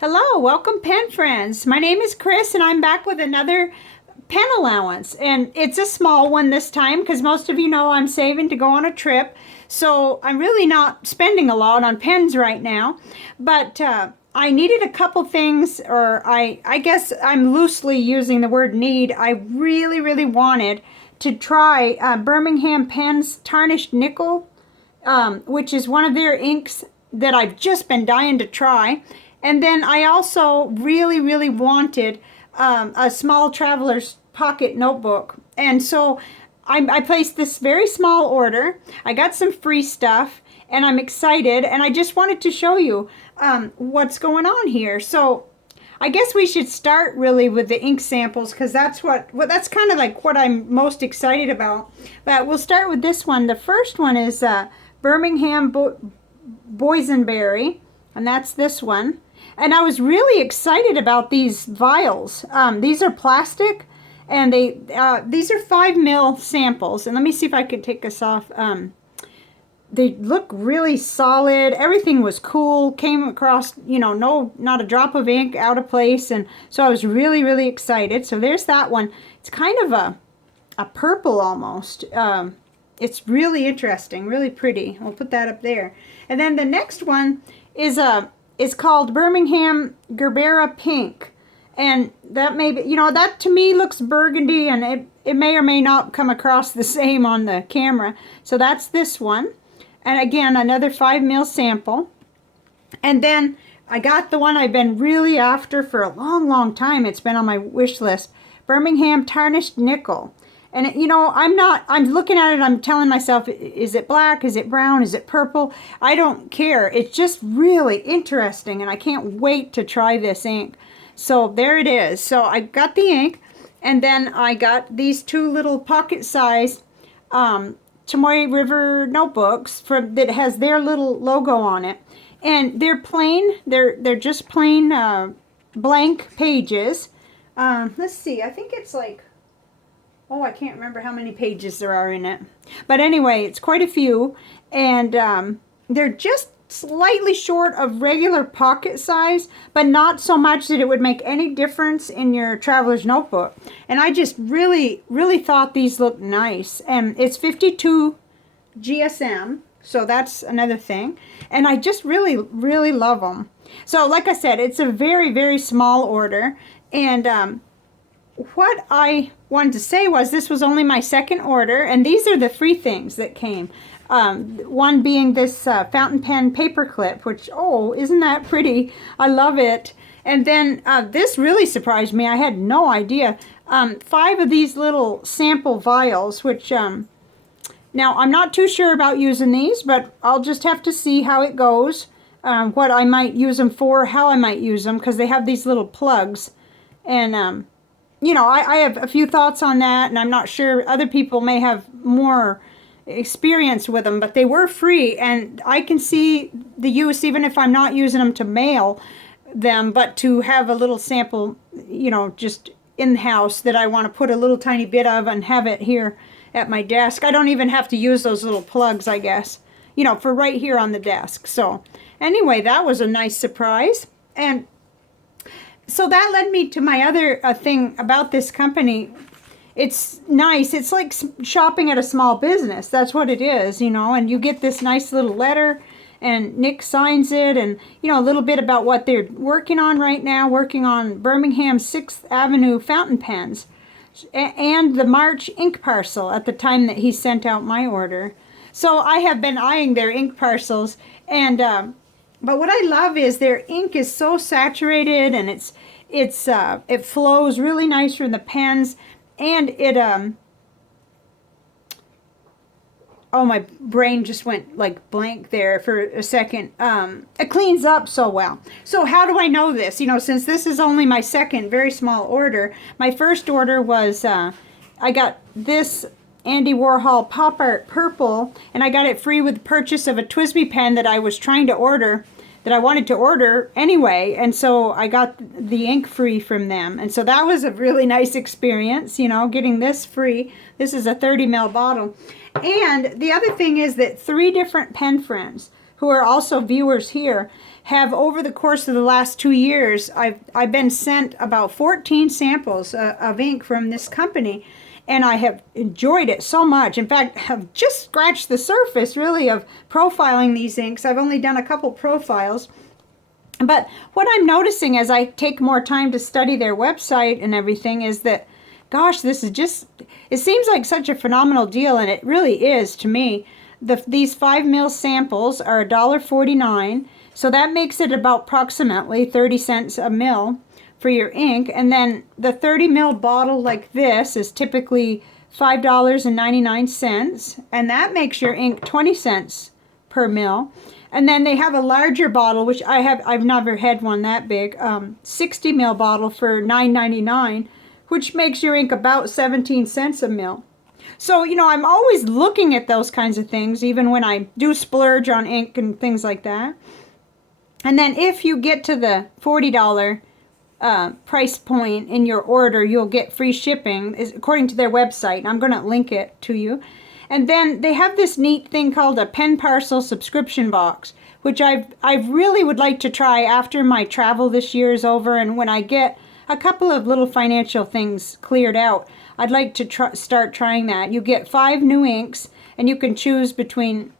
Hello, welcome pen friends. My name is Chris and I'm back with another pen allowance, and it's a small one this time because most of you know I'm saving to go on a trip, so I'm really not spending a lot on pens right now, but I needed a couple things, or I guess I'm loosely using the word need. I really wanted to try Birmingham Pen's Tarnished Nickel, which is one of their inks that I've just been dying to try. And then I also really wanted a small traveler's pocket notebook. And so I placed this very small order. I got some free stuff and I'm excited. And I just wanted to show you what's going on here. So I guess we should start really with the ink samples because that's that's kind of like what I'm most excited about. But we'll start with this one. The first one is Birmingham Boysenberry, and that's this one. And I was really excited about these vials. These are plastic, and these are 5 ml samples. And let me see if I can take this off. They look really solid. Everything was cool. Came across, not a drop of ink out of place. And so I was really excited. So there's that one. It's kind of a purple almost. It's really interesting, really pretty. We'll put that up there. And then the next one is called Birmingham Gerbera Pink. And that may be, that to me looks burgundy, and it may or may not come across the same on the camera. So that's this one. And again, another 5 ml sample. And then I got the one I've been really after for a long time. It's been on my wish list. Birmingham Tarnished Nickel. And I'm looking at it, I'm telling myself, is it black, is it brown, is it purple? I don't care. It's just really interesting, and I can't wait to try this ink. So there it is. So I got the ink, and then I got these two little pocket-sized Tomoe River notebooks that has their little logo on it. And they're plain, they're just plain blank pages. Let's see, I think it's like, oh, I can't remember how many pages there are in it. But anyway, it's quite a few. And they're just slightly short of regular pocket size, but not so much that it would make any difference in your traveler's notebook. And I just really thought these looked nice. And it's 52 GSM, so that's another thing. And I just really love them. So like I said, it's a very small order. And what I wanted to say was this was only my second order, and these are the free things that came. One being this fountain pen paperclip, which, oh, isn't that pretty? I love it. And then this really surprised me. I had no idea. 5 of these little sample vials, which, now I'm not too sure about using these, but I'll just have to see how it goes, what I might use them for, how I might use them, because they have these little plugs. And, I have a few thoughts on that, and I'm not sure. Other people may have more experience with them, but they were free, and I can see the use, even if I'm not using them to mail them, but to have a little sample, just in the house that I want to put a little tiny bit of and have it here at my desk. I don't even have to use those little plugs, I guess, for right here on the desk. So anyway, that was a nice surprise. And so that led me to my other thing about this company. It's nice. It's like shopping at a small business. That's what it is, and you get this nice little letter, and Nick signs it, and, a little bit about what they're working on right now, working on Birmingham 6th Avenue fountain pens, and the March ink parcel at the time that he sent out my order. So I have been eyeing their ink parcels, and but what I love is their ink is so saturated, and it flows really nice from the pens, and it oh, my brain just went like blank there for a second. It cleans up so well. So how do I know this? Since this is only my second very small order, my first order was I got this Andy Warhol Pop Art Purple, and I got it free with the purchase of a TWSBI pen that I was trying to order, that I wanted to order anyway, and so I got the ink free from them. And so that was a really nice experience, getting this free. This is a 30 ml bottle. And the other thing is that 3 different pen friends who are also viewers here, have over the course of the last 2 years, I've been sent about 14 samples of ink from this company, and I have enjoyed it so much. In fact, have just scratched the surface, really, of profiling these inks. I've only done a couple profiles. But what I'm noticing as I take more time to study their website and everything is that, gosh, this is just, it seems like such a phenomenal deal, and it really is to me. These 5 ml samples are $1.49, so that makes it about approximately 30 cents a mil for your ink. And then the 30 ml bottle like this is typically $5.99, and that makes your ink 20 cents per mil. And then they have a larger bottle, which I've never had one that big, 60 ml bottle for $9.99, which makes your ink about 17 cents a mil. So, you know, I'm always looking at those kinds of things, even when I do splurge on ink and things like that. And then if you get to the $40 price point in your order, you'll get free shipping, according to their website. I'm going to link it to you. And then they have this neat thing called a pen parcel subscription box, which I really would like to try after my travel this year is over, and when I get a couple of little financial things cleared out. I'd like to start trying that. You get 5 new inks, and you can choose between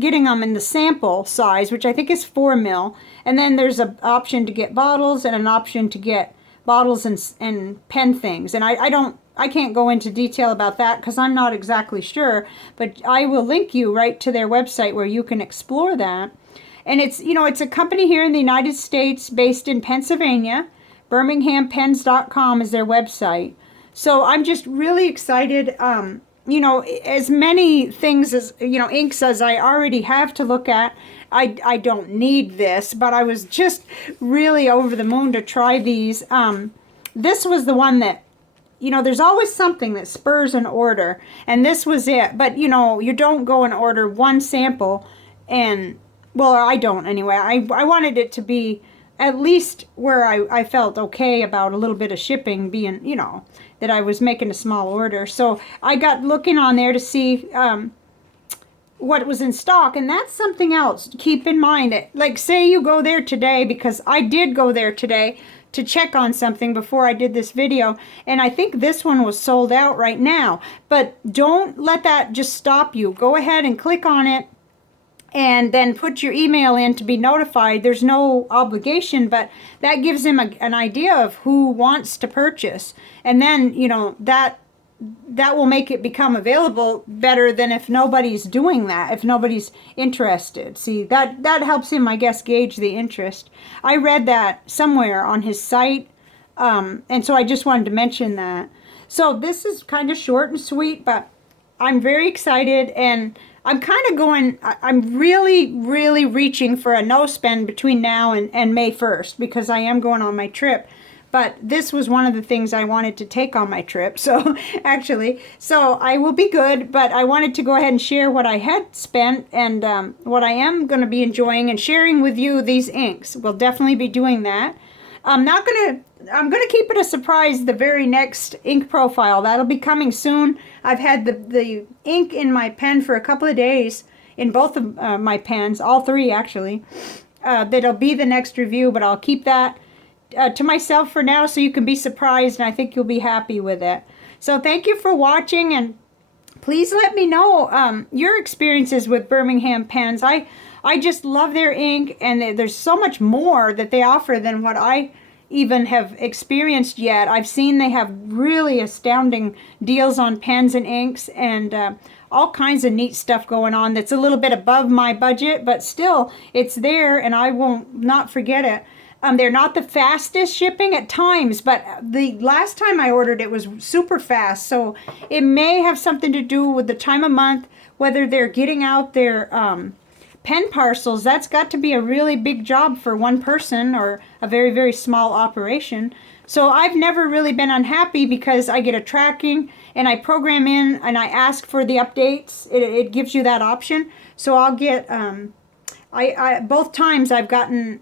getting them in the sample size, which I think is 4 mil, and then there's an option to get bottles and an option to get bottles and pen things. And I can't go into detail about that because I'm not exactly sure, but I will link you right to their website where you can explore that. And it's, you know, it's a company here in the United States based in Pennsylvania. BirminghamPens.com is their website. So I'm just really excited. You know, as many things as, you know, inks as I already have to look at, I don't need this, but I was just really over the moon to try these. This was the one that, you know, there's always something that spurs an order, and this was it. But, you know, you don't go and order one sample and, well, I don't anyway. I wanted it to be at least where I felt okay about a little bit of shipping being, you know, that I was making a small order. So I got looking on there to see what was in stock, and that's something else. Keep in mind, like say you go there today, because I did go there today to check on something before I did this video, and I think this one was sold out right now. But don't let that just stop you. Go ahead and click on it, and then put your email in to be notified. There's no obligation, but that gives them an idea of who wants to purchase. And then, you know, that will make it become available better than if nobody's doing that, if nobody's interested. See, that helps him, I guess, gauge the interest. I read that somewhere on his site, and so I just wanted to mention that. So this is kind of short and sweet, but I'm very excited, and I'm kind of going, I'm really, really reaching for a no spend between now and May 1st, because I am going on my trip. But this was one of the things I wanted to take on my trip, so actually, so I will be good, but I wanted to go ahead and share what I had spent and what I am going to be enjoying and sharing with you these inks. We'll definitely be doing that. I'm going to keep it a surprise, the very next ink profile. That'll be coming soon. I've had the ink in my pen for a couple of days, in both of my pens, all 3 actually. That'll be the next review, but I'll keep that to myself for now, so you can be surprised, and I think you'll be happy with it. So thank you for watching, and please let me know your experiences with Birmingham Pens. I just love their ink, and there's so much more that they offer than what I even have experienced yet. I've seen they have really astounding deals on pens and inks, and all kinds of neat stuff going on that's a little bit above my budget, but still, it's there, and I won't not forget it. They're not the fastest shipping at times, but the last time I ordered it was super fast, so it may have something to do with the time of month, whether they're getting out their pen parcels. That's got to be a really big job for one person or a very, very small operation. So I've never really been unhappy, because I get a tracking and I program in and I ask for the updates. It gives you that option. So I'll get, both times I've gotten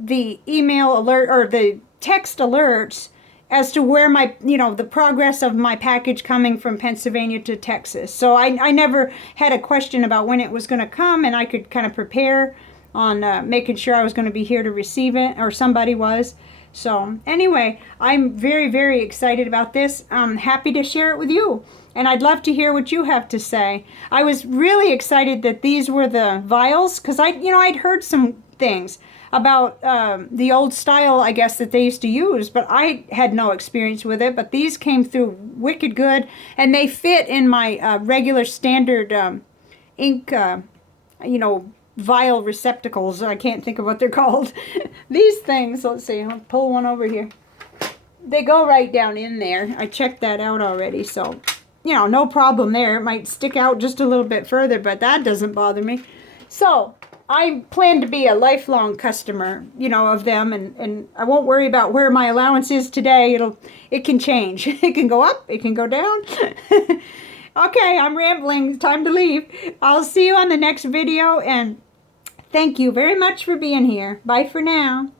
the email alert or the text alerts as to where my, you know, the progress of my package coming from Pennsylvania to Texas. So I never had a question about when it was going to come, and I could kind of prepare on making sure I was going to be here to receive it, or somebody was. So anyway, I'm very, very excited about this. I'm happy to share it with you, and I'd love to hear what you have to say. I was really excited that these were the vials, because I'd heard some things about the old style, I guess, that they used to use, but I had no experience with it. But these came through wicked good, and they fit in my regular standard ink, vial receptacles. I can't think of what they're called. These things, let's see, I'll pull one over here. They go right down in there. I checked that out already, so, no problem there. It might stick out just a little bit further, but that doesn't bother me. So I plan to be a lifelong customer, of them, and I won't worry about where my allowance is today. It can change. It can go up, it can go down. Okay, I'm rambling. Time to leave. I'll see you on the next video, and thank you very much for being here. Bye for now.